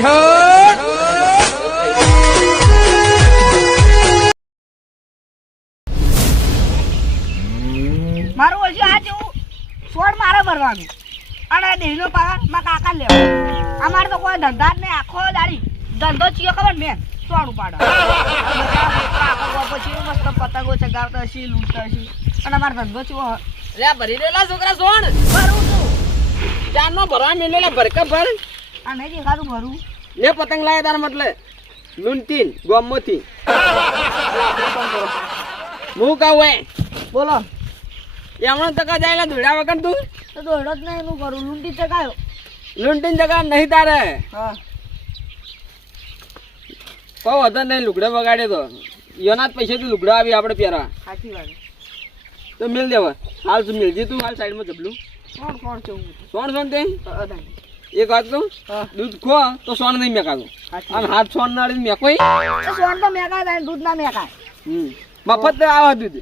મારું હજી આ જેવું છોડ મારે ભરવાનું અને દેહનો પગાર મારા કાકા લેવા. અમારે તો કોઈ ધંધા જ નહીં, આખો દાડી ધંધો ચીયો ખબર મેં છોડ ઉપાડો પછી મસ્ત પતંગો ચગાવતા હશે, લૂંટતા હશે અને અમારો ધંધો ચીવો લે ભરી દેલા છોકરા સોણ ભરું છું. ચાંદનો ભરવા મેલેલા ભરકા ભર આ નહીં દેખાતું ભરું લે પતંગ લાય તાર મતલે લૂંટીન ગોમમાંથી હું કહું એ બોલો. એમનો તકા જાય દોડ્યા વગર તું તો દોડો જ નહીં, એનું કરું લૂંટી ચગાયો. લૂંટીન જગા નહીં તારે હા કહો હતો નહીં લુગડે વગાડે તો યોના જ પૈસેથી લુગડા આવી આપણે પહેરવા સાચી વાત. તો મિલ દેવા હાલ તું મિલજી તું હાલ સાઈડમાં જબલું કોણ કોણ છે હું સોણ તે એક વાત કહું દૂધ ખો તો સોણ નહીં મેકાતું આમ હાથ સોણ ના મેકોઈ સોન તો મેકાય થાય, દૂધ ના મેકાય. મફત તો આવે દૂધ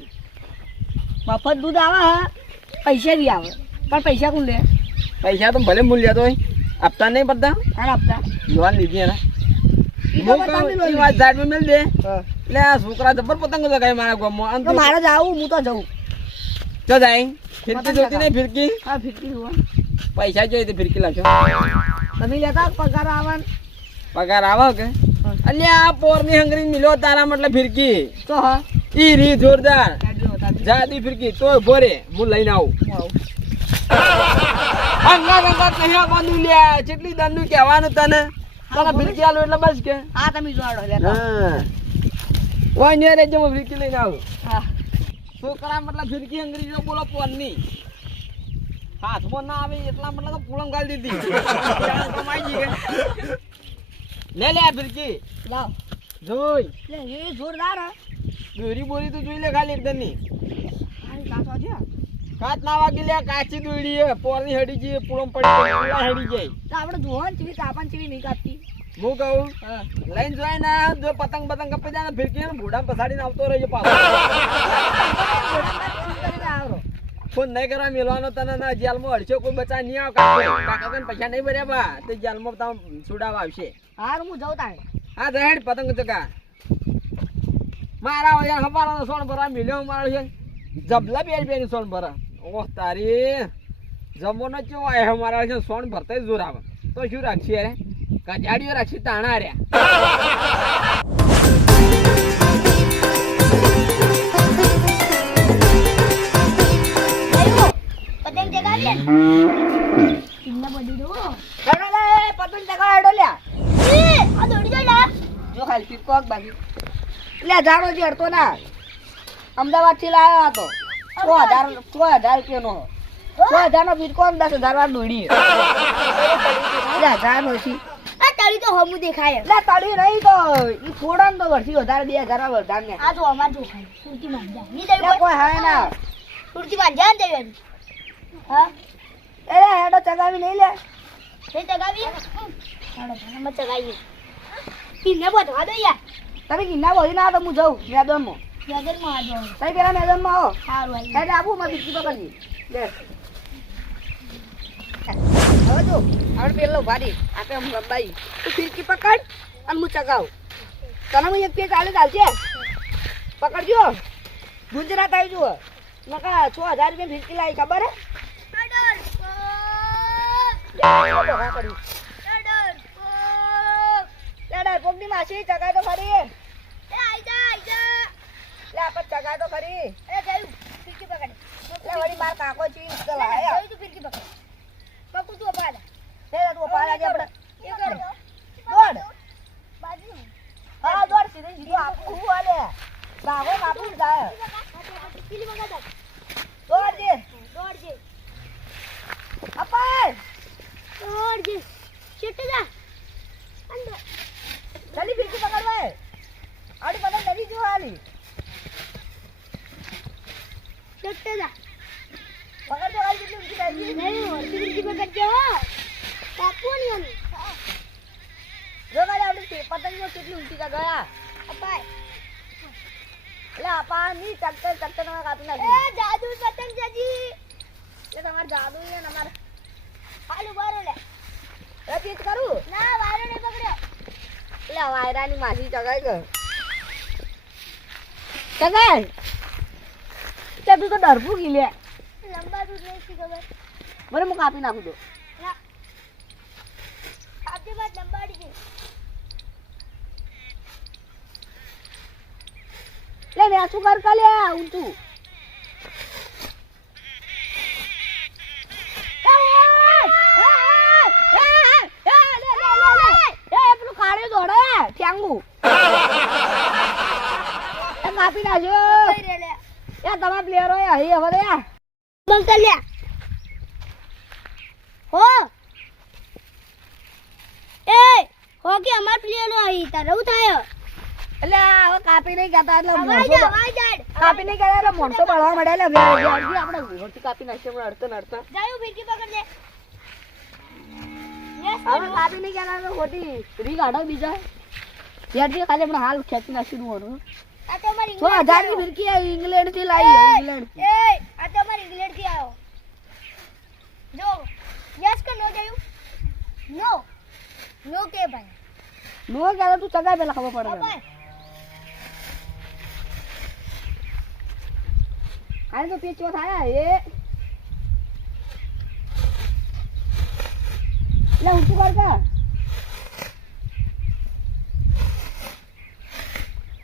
મફત દૂધ આવે હા, પૈસા બી આવે પણ પૈસા કોણ લે? પૈસા તો ભલે મૂલ્ય તો આપતા નહીં પડતા હા આપતા જોવા લીધી એના ઈ તો બતાવી લો. વાત સાઈડમાં મિલ દે એટલે આ છોકરા જબર પતંગ લગાય મારા ગામમાં તો મારે જાવું, હું તો જઉં. તો જાય ફિરકી જોતી નહીં ફિરકી હા ફિરકી જોવા પૈસા જોઈએ તો ફિરકી લાવશો તમે લેતા પગાર આવવાનું પગાર આવે કે અલ્યા આ પોરની હંગરી મિલો તારા મતલબ ફિરકી તો હા ઈ રી જોરદાર કાઢજો બતાવી. જાદી ફિરકી તોય ભોરે હું લઈને આવું હું આવું. અંગા ગંગા નહીં આવવાનું લ્યા કેટલી દંડનું કહેવાનું તને તારા ફિરકી આલો એટલે બસ કે હા તમે જોડો લેતા. હા ઓય ને રે જો ફિરકી લઈને આવું હા છોકરા મતલબ ફિરકી અંગ્રેજી જો બોલો પોરની હાથમાં ના આવે એટલા મતલબ તો પુલમ ગાલી દીધી કમાઈ ગઈ કે લે લે આ ફિરકી લાવ જોઈ લે એ જોરદાર હા. દોરી બોરી તો જોઈ લે ખાલી એકદમ ની આની કાચો છે કાચ ના વાગી લે કાચી દોડી હે પોરની હડી ગઈ પુલમ પડી ગઈ હડી જાય તો આપણે જોવાનું ચીવી કાપણ ચીવી નહીં કાપતી. હું કહું હા લઈને જોઈ ને જો પતંગ પતંગ કપી જાય ને ફિરકી ને ભૂડા પસાડીને આવતો રહેજો પાછો ફોન નહીં કરવા મેળવાનો તને ના જેલમાં અડશો કોઈ બચા નહીં આવે કાકા કઈ પૈસા નહીં ભર્યા બા તો જેલમાં તમે છોડાવવા આવશે હારું હું જઉં તારે. હા જહેડ પતંગ ચકા મારા વયા હવારાનો સોન ભરા મિલ્યો મારો છે જબલા બે રૂપિયાની સોન ભરા ઓહ તારી જમવાનો કેવો આવ્યો મારા છે સોન ભરતા જોર આવે તો શું રાખશી અરે કજાડીઓ રાખશી તાણા રહ્યા પતંગ ચગાવીએ કિન્ના બડી દો હેડો લે પતંગ ચગાવ હેડો લ્યા આ દોડી જો લા જો ખાલી પીકોક બાકી લે જાણો જે હડતો ના અમદાવાદ થી લાવ્યો હતો 6000 રૂપિયાનો 6000 નો પીકોક 10000 વાર દોડી લે જાણો છી આ તળી તો હમુ દેખાય લે તળી રહી તો ઈ થોડા તો વર્ષી વધારે 2000 વધારે ને આ જો અમાર જો ખાય સુરતી માં જા ની દે કોઈ હાય ના સુરતી માં જા દેવાની હા એ હેડો ચગાવી નહીં લે એ ચગાવી હેડો અમે ચગાવીએ કિન્ને બોધવા દો યાર તમે કિન્ના બોધી ના તો હું જાઉં મેદાનમાં આ જાઉં તઈ પેલા મેદાનમાં આવો સારું આવી એટલે આવું માં બીજી પકડજી લે હવે જો આપણે પેલો ભારી આપણે હું લંબાઈ તું ફિરકી પકડ અને હું ચગાવું તને હું એક પેજ ચાલે ચાલશે પકડજો ગુંજરાત આવી જુઓ નકા 6000 રૂપિયા ફિરકી લાવી ખબર હે પોગની માસી ચગાય તો ખરી એ આઈ જા લે આપત ચગાય તો ખરી એ જયું ફિરકી પકડ લે વળી માર કાકો છી તો લાયા જયું તું ફિરકી પકડ પકડ તું પાડા લે તું પાડા જે આપણે એ કર દોડ બાજુ હા દોડ સીધે સીધો આપું હું આલે બાગો આપું જાય ફિરકી પકડ દોડ જે અપાય દોડ જે છેટે જા અંદર જલ્દી ફિરકી પકડવાય આડી પતંગ ડરી જો હાલી છેટે જા પકડ તો હાલી જેટલી ઊંચી જાય નહીં ફિરકી પકડજો કાપો ની અમે જો ગાડી આપડી પતંગ નો કેટલી ઊંચી કા ગયા અપાય લે આપા ની ચક્કર ના કાપી નાખી એ જાદુ પતંગ જાજી એ તમાર જાદુ ને અમાર હાલું બારો લે એ પીચ કરું ના વારો ને પકડ્યો આયરાની માસી ચગાઈ ગયો ચગાઈ તે તું તો ડરપું ગઈ લે લંબા દૂધ નહીં ખબર બરે હું કાપી નાખું તો આપની વાત લંબાડી દે લે ને શું કર કાલ્યા ઊંચું કાપી નાખજો તમારા પ્લેયરો અહીં હવે યાર બંધ કર લે હો એ હો કે અમાર પ્લેયર અહીં તારે હું થાય એટલે હવે કાપી નહીં કહેતા એટલે અવાજ મોણસો અવાજ કાપી નહીં કહેતા એટલે મોણસો બળવા મળ્યા એટલે આપણે ઘોરથી કાપી નાખીએ પણ અડતા નડતા જાયું ફિરકી પકડ લે યસ હવે કાપી નહીં કહેતા એટલે ખોટી રીગ આડો બીજા ત્યારથી ખાલી આપણે હાલ ખેંચી નાખી દઉં આ તો અમાર 6000 ની ફિરકી આ ઇંગ્લેન્ડ થી લાવી ઇંગ્લેન્ડ એ આ તો અમાર ઇંગ્લેન્ડ થી આવ્યો જો યસ કે નો જાયું નો નો કે ભાઈ નો કહેતા તું ચગાય પેલા ખબર પડે ભાઈ આને તો પેચો થાય એ લે ઊંચું કર કા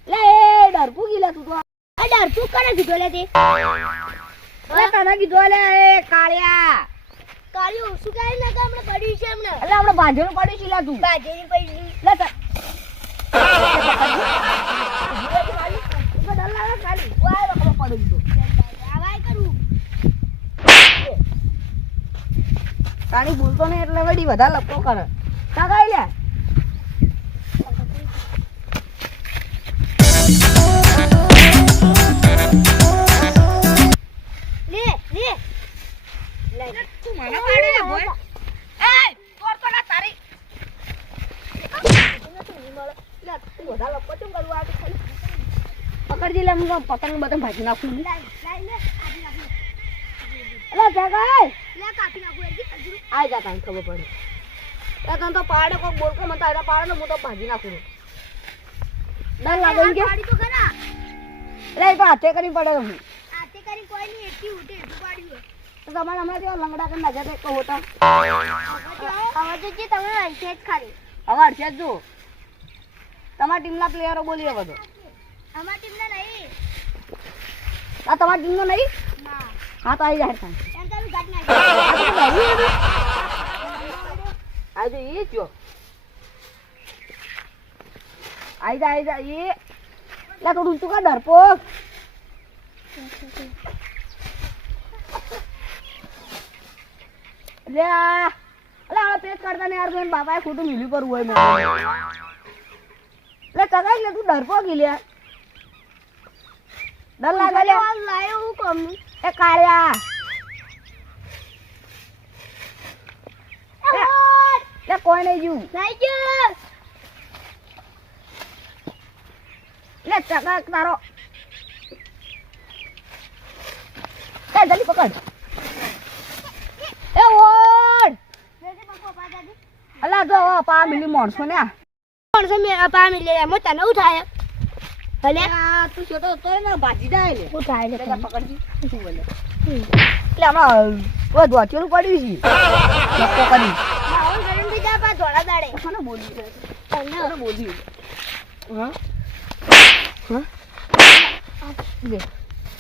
લે એ ડરપું ગીલા તું તો આ ડર તું કરે કીધો લે તે અરે તને કીધું લે એ કાળિયા કાળિયો શું કહે ને કે હમણે પડી છે હમણે એટલે આપણે બાંધેલું પડ્યું છે લા તું બાજેની પડી લે ડર લાગે ખાલી વાય ખબર પડ્યું તું આવાય કરું કાણી બોલતો ને એટલે વડી વધારે લપકો કરે કાકાઈ લે લે લે લે તું મને પાડે ને બોય એ તોર તો ના તારી લે તું વધારે લપકો કેમ કરું આ ખાલી પકડજી લે હું પતંગ બતંગ ભાજી નાખું લે લે એટલે કાકાઈ લે કાપી નાખું એકી અજરું આઈ જા કાંઈ ખબર પડે એ તને તો પાડે કોક બોલકો મને તારા પાડે ને હું તો ભાજી નાખું ડર લાગે એમ કે પાડી તો ખરા એટલે એ તો હાથે કરી પડે હું આતે કરી કોઈ નહીં એટલી ઉઠે એટલું પાડ્યું તો તમારે હમણાં કેવા લંગડા કરી નાખ્યા તો એક હોતા હવે તો જે તમે અહીંથી જ ખાલી હવે અડશે જ જો તમારી ટીમના પ્લેયરો બોલીએ બધો અમાર ટીમને નહીં આ તમારી ટીમનો નહીં ના હા તો આવી જાય કાંઈ એમ તો ગાડી નાખી આજે એ જો આઈ જા એ લે થોડું ઊંચું કર ડરપોક લે આ પેચ કરતા ને યાર કોઈ બાપાએ ખોટું મિલ્યું કરવું હોય મેં લે ચગાઈ લે તું ડરપોક લે ડર લાગે લે લાયો હું કમ એ કાળિયા લે કોઈ નહીં જીવ લઈ ગયો લે ચગા તારો એ જલ્દી પકડ એ ઓડ અલા જો પા મિલી મોણસો ને આ કોણ છે મે પા મિલે એમ તને ઉઠાય ભલે આ તું છોટો તો ને ભાજી જાય લે ઉઠાય લે એટલે પકડજી શું બોલે એટલે આમાં ઓય દોચેલું પડ્યું છે લપકો કરી માહોલ ગરમ થઈ જા પા ધોળા દાડે કોને બોલી છે તને કોને બોલી હા હા લે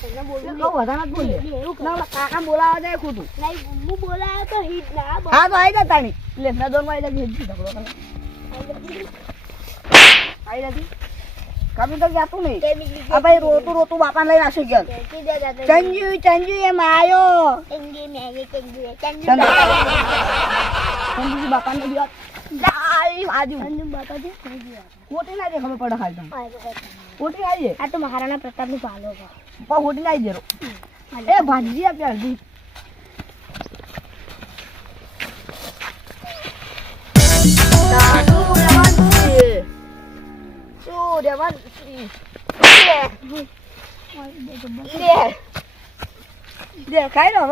તને બોલું કહો વધારે બોલે ના કાકા બોલાવા જાય ખોટું નહીં હું બોલાયો તો હિટ ના હા તો આવી જા તાણી લે ના દોર માં આવી જા ઝઘડો કરે આવી જતી કભી તો જાતું નહીં આ ભાઈ રોતું બાપાને લઈને આવશે ઘેર ચંજુ એમ આયો ચંજુ બાપાને લઈ જાય આજુ ખોટી ના દે ખબર પડે હાલ તમે ખોટી ના દે આ તો મહારાણા પ્રતાપ નું પાલો છે પણ ખોટી ના દે એ ભાજી આપી અડધી ખાઈ લો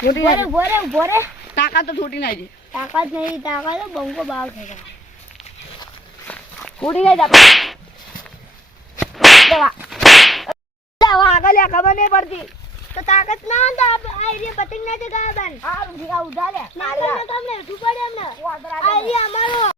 હવે ભોરે ભોરે ભોરે તાકાત તો છૂટી નહીં છે. તાકાત નહીં, તાકાત તો બંકો ભાવ છે. છૂટી નહીં તાકાત. દવા આગળ લ્યા, ખબર નહીં પડતી. તો તાકાત ના હોય તો આ એરિયા પતંગ ના જગાવે બેન. આ ઉધા લે ના તમને ઉઠું પડે એમને. વાંદરા આ એરિયા અમારો